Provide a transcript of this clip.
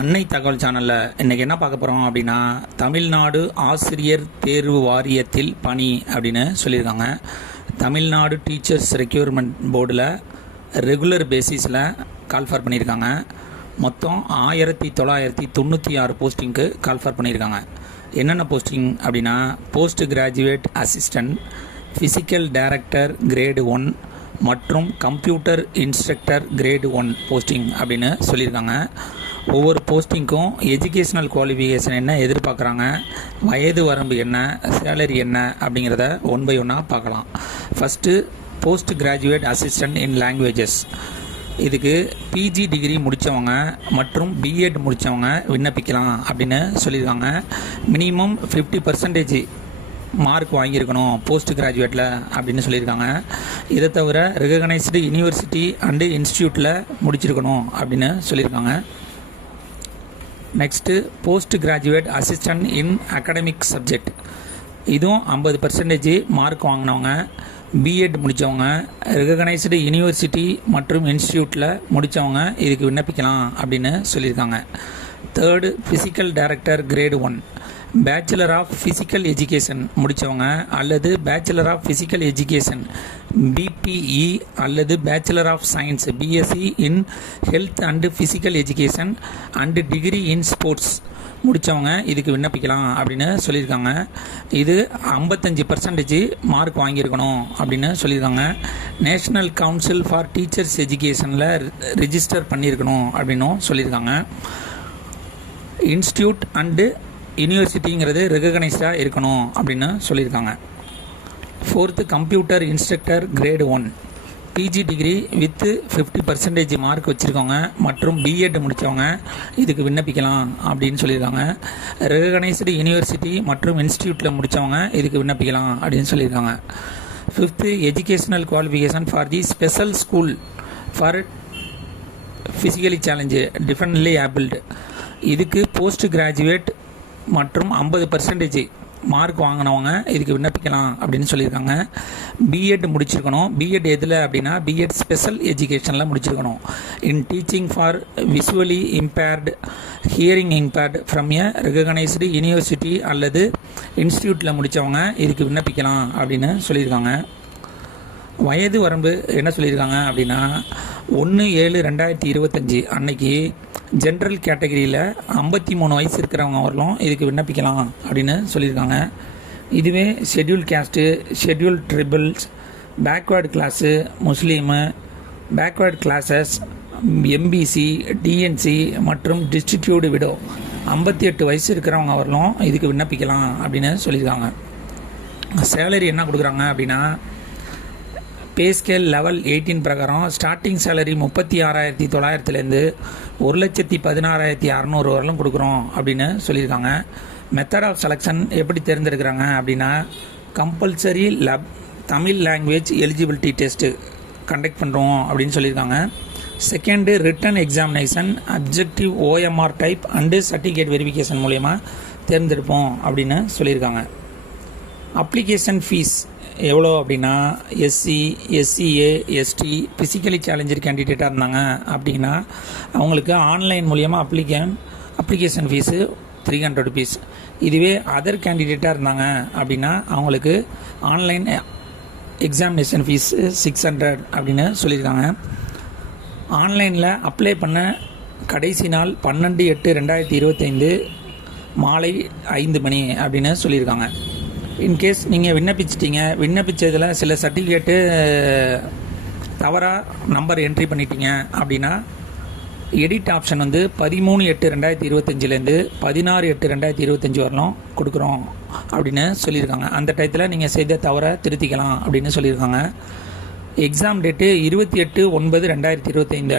அன்னை தகவல் சேனலில் இன்றைக்கி என்ன பார்க்க போகிறோம் அப்படின்னா தமிழ்நாடு ஆசிரியர் தேர்வு வாரியத்தில் பணி அப்படின்னு சொல்லியிருக்காங்க. தமிழ்நாடு டீச்சர்ஸ் ரெக்யூர்மெண்ட் போர்டில் ரெகுலர் பேசிஸில் கால்ஃபர் பண்ணியிருக்காங்க. மொத்தம் ஆயிரத்தி தொள்ளாயிரத்தி தொண்ணூற்றி ஆறு போஸ்டிங்க்கு கால்ஃபர் பண்ணியிருக்காங்க. என்னென்ன போஸ்டிங் அப்படின்னா post graduate assistant physical director grade one மற்றும் computer instructor grade one posting அப்படின்னு சொல்லியிருக்காங்க. ஒவ்வொரு போஸ்டிங்க்கும் எஜுகேஷ்னல் குவாலிஃபிகேஷன் என்ன எதிர்பார்க்குறாங்க வயது வரம்பு என்ன சேலரி என்ன அப்படிங்கிறத ஒன் பை ஒன்னாக பார்க்கலாம். First post graduate assistant in languages இதுக்கு பிஜி டிகிரி முடித்தவங்க மற்றும் பிஎட் முடித்தவங்க விண்ணப்பிக்கலாம் அப்படின்னு சொல்லியிருக்காங்க மினிமம் ஃபிஃப்டி பர்சன்டேஜ் மார்க் வாங்கியிருக்கணும் போஸ்ட் கிராஜுவேட்டில் அப்படின்னு சொல்லியிருக்காங்க இதை தவிர ரெகனைஸ்டு யூனிவர்சிட்டி அண்டு இன்ஸ்டியூட்டில் முடிச்சிருக்கணும் அப்படின்னு சொல்லியிருக்காங்க next post graduate assistant in academic subject இதுவும் ஐம்பது பர்சன்டேஜ் மார்க் வாங்கினவங்க பிஎட் முடித்தவங்க ரெகனைஸ்டு யூனிவர்சிட்டி மற்றும் இன்ஸ்டியூட்டில் முடித்தவங்க இதுக்கு விண்ணப்பிக்கலாம் அப்படின்னு சொல்லியிருக்காங்க. Third physical director grade one bachelor of physical education முடித்தவங்க அல்லது bachelor of physical education BPE அல்லது bachelor of science BSc in health and physical education and degree in sports முடித்தவங்க இதுக்கு விண்ணப்பிக்கலாம் அப்படின்னு சொல்லியிருக்காங்க. இது ஐம்பத்தஞ்சு பர்சன்டேஜ் மார்க் வாங்கியிருக்கணும் அப்படின்னு சொல்லியிருக்காங்க. நேஷ்னல் கவுன்சில் ஃபார் டீச்சர்ஸ் எஜுகேஷனில் ரிஜிஸ்டர் பண்ணியிருக்கணும் அப்படின்னும் சொல்லியிருக்காங்க. இன்ஸ்டியூட் அண்டு யூனிவர்சிட்டிங்கிறது ரெகனைஸ்டாக இருக்கணும் அப்படின்னு சொல்லியிருக்காங்க. Fourth computer instructor grade one PG degree with fifty percentage mark வச்சுருக்கவங்க மற்றும் பிஎட் முடித்தவங்க இதுக்கு விண்ணப்பிக்கலாம் அப்படின்னு சொல்லியிருக்காங்க. ரெகனைஸ்டு யூனிவர்சிட்டி மற்றும் இன்ஸ்டியூட்டில் முடித்தவங்க இதுக்கு விண்ணப்பிக்கலாம் அப்படின்னு சொல்லியிருக்காங்க. Fifth educational qualification for the special school for physically challenge differently abled இதுக்கு போஸ்ட் கிராஜுவேட் மற்றும் ஐம்பது பர்சன்டேஜ் மார்க் வாங்கினவங்க இதுக்கு விண்ணப்பிக்கலாம் அப்படின்னு சொல்லியிருக்காங்க. பிஎட் முடிச்சிருக்கணும். பிஎட் எதில் அப்படின்னா பிஎட் ஸ்பெஷல் எஜுகேஷனில் முடிச்சிருக்கணும். In teaching for visually impaired hearing impaired from a recognised university அல்லது இன்ஸ்டியூட்டில் முடித்தவங்க இதுக்கு விண்ணப்பிக்கலாம் அப்படின்னு சொல்லியிருக்காங்க. வயது வரம்பு என்ன சொல்லியிருக்காங்க அப்படின்னா ஒன்று ஏழு ரெண்டாயிரத்தி இருபத்தஞ்சி அன்னைக்கு ஜென்ரல் கேட்டகரியில் ஐம்பத்தி மூணு வயசு இருக்கிறவங்க வரலும் இதுக்கு விண்ணப்பிக்கலாம் அப்படின்னு சொல்லியிருக்காங்க. இதுவே schedule caste schedule tribes backward class Muslim backward classes MBC DNC மற்றும் டிஸ்டிடியூடு விடோ ஐம்பத்தி எட்டு வயசு இருக்கிறவங்க வரலும் இதுக்கு விண்ணப்பிக்கலாம் அப்படின்னு சொல்லியிருக்காங்க. சேலரி என்ன கொடுக்குறாங்க அப்படின்னா பே ஸ்கேல் லெவல் எயிட்டீன் பிரகாரம் ஸ்டார்டிங் சேலரி முப்பத்தி ஆறாயிரத்தி தொள்ளாயிரத்துலேருந்து ஒரு லட்சத்தி பதினாறாயிரத்தி அறநூறு வரலும் கொடுக்குறோம் அப்படின்னு சொல்லியிருக்காங்க. மெத்தட் ஆஃப் செலெக்ஷன் எப்படி தேர்ந்தெடுக்கிறாங்க அப்படின்னா compulsory லப் Tamil language eligibility test conduct பண்ணுறோம் அப்படின்னு சொல்லியிருக்காங்க. Second written examination objective OMR type and certificate verification மூலயமா தேர்ந்தெடுப்போம் அப்படின்னு சொல்லியிருக்காங்க. அப்ளிகேஷன் ஃபீஸ் எவ்வளோ அப்படின்னா SC SCA ST physically challenger கேண்டிடேட்டாக இருந்தாங்க அப்படின்னா அவங்களுக்கு ஆன்லைன் மூலியமாக அப்ளிகேன் application fees three hundred rupees இதுவே அதர் கேண்டிடேட்டாக இருந்தாங்க அப்படின்னா அவங்களுக்கு online examination fees six hundred அப்படின்னு சொல்லியிருக்காங்க. ஆன்லைனில் அப்ளை பண்ண கடைசி நாள் பன்னெண்டு எட்டு ரெண்டாயிரத்தி இருபத்தைந்து மாலை ஐந்து மணி அப்படின்னு சொல்லியிருக்காங்க. இன்கேஸ் நீங்கள் விண்ணப்பிச்சிட்டிங்க விண்ணப்பித்ததில் சில சர்டிஃபிகேட்டு தவறாக நம்பர் என்ட்ரி பண்ணிட்டீங்க அப்படின்னா எடிட் ஆப்ஷன் வந்து பதிமூணு எட்டு ரெண்டாயிரத்தி இருபத்தஞ்சிலேருந்து பதினாறு எட்டு ரெண்டாயிரத்தி இருபத்தஞ்சி வரலும் கொடுக்குறோம் அப்படின்னு சொல்லியிருக்காங்க. அந்த டயத்தில் நீங்கள் செய்த தவறை திருத்திக்கலாம் அப்படின்னு சொல்லியிருக்காங்க. எக்ஸாம் டேட்டு இருபத்தி எட்டு ஒன்பது ரெண்டாயிரத்தி இருபத்தைந்து